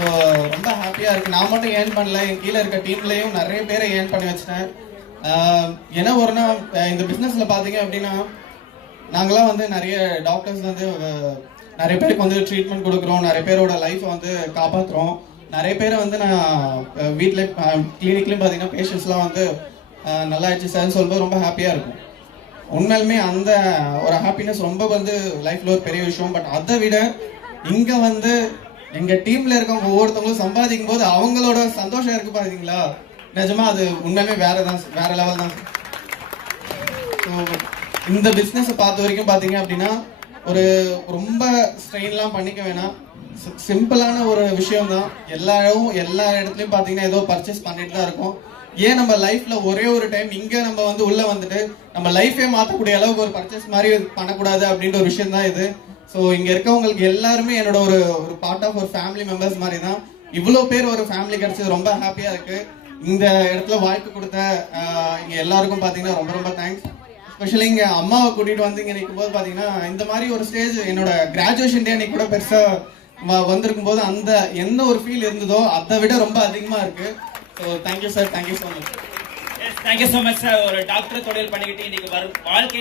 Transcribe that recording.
So ரொம்ப ஹாப்பியாக இருக்குது. நான் மட்டும் ஏர்ன் பண்ணல, என் கீழே இருக்க டீம்லேயும் நிறைய பேரை ஏர்ன் பண்ணி வச்சிட்டேன். ஏன்னா ஒரு நாள் இந்த பிஸ்னஸில் பார்த்தீங்க அப்படின்னா நாங்களாம் வந்து நிறைய டாக்டர்ஸ் வந்து நிறைய பேருக்கு வந்து ட்ரீட்மெண்ட் கொடுக்குறோம், நிறைய பேரோட லைஃப்பை வந்து காப்பாற்றுறோம். நிறைய பேரை வந்து நான் வீட்டில் கிளினிக்லேயும் பார்த்தீங்கன்னா பேஷண்ட்ஸ்லாம் வந்து நல்லா ஆயிடுச்சு சார்னு சொல்லும்போது ரொம்ப ஹாப்பியாக இருக்கும். உண்மையிலுமே அந்த ஒரு ஹாப்பினஸ் ரொம்ப வந்து லைஃப்பில் ஒரு பெரிய விஷயம். பட் அதை விட இங்கே வந்து எங்கள் டீமில் இருக்கவங்க ஒவ்வொருத்தவங்களும் சம்பாதிக்கும் போது அவங்களோட சந்தோஷம் இருக்குது பார்த்தீங்களா, நிஜமா அது உண்மையிலுமே வேற லெவல் தான். ஸோ இந்த பிஸ்னஸை பார்த்த வரைக்கும் பார்த்தீங்க அப்படின்னா ஒரு ரொம்ப ஸ்ட்ரெயின்லாம் பண்ணிக்க வேணாம். சிம்பிளான ஒரு விஷயம் தான். எல்லா இடத்துலையும் பார்த்தீங்கன்னா ஏதோ பர்ச்சேஸ் பண்ணிட்டு தான் இருக்கும். ஏன் நம்ம லைஃப்ல ஒரே ஒரு டைம் இங்கே நம்ம வந்து உள்ள வந்துட்டு நம்ம லைஃபே மாற்றக்கூடிய அளவுக்கு ஒரு பர்ச்சேஸ் மாதிரி பண்ணக்கூடாது அப்படின்ற ஒரு விஷயம் தான் இது. ஸோ இங்கே இருக்கவங்களுக்கு எல்லாருமே என்னோட ஒரு பார்ட் ஆஃப் ஒரு ஃபேமிலி மெம்பர்ஸ் மாதிரி தான். இவ்வளோ பேர் ஒரு ஃபேமிலி கிடைச்சது ரொம்ப ஹாப்பியாக இருக்கு. இந்த இடத்துல வாய்ப்பு கொடுத்த இங்கே எல்லாருக்கும் பார்த்தீங்கன்னா ரொம்ப ரொம்ப தேங்க்ஸ். ஸ்பெஷலி இங்கே அம்மாவை கூட்டிகிட்டு வந்து இங்கே நிற்கும் போது பார்த்தீங்கன்னா இந்த மாதிரி ஒரு ஸ்டேஜ் என்னோட கிராஜுவேஷன் டே அன்னைக்கு கூட பெருசாக வந்திருக்கும் போது அந்த என்ன ஒரு ஃபீல் இருந்ததோ அதை விட ரொம்ப அதிகமாக இருக்கு. So thank you sir, thank you so much. Thank you so much sir. ஒரு டாக்டர் தொழில் பண்ணிக்கிட்டு இன்னைக்கு வாழ்க்கை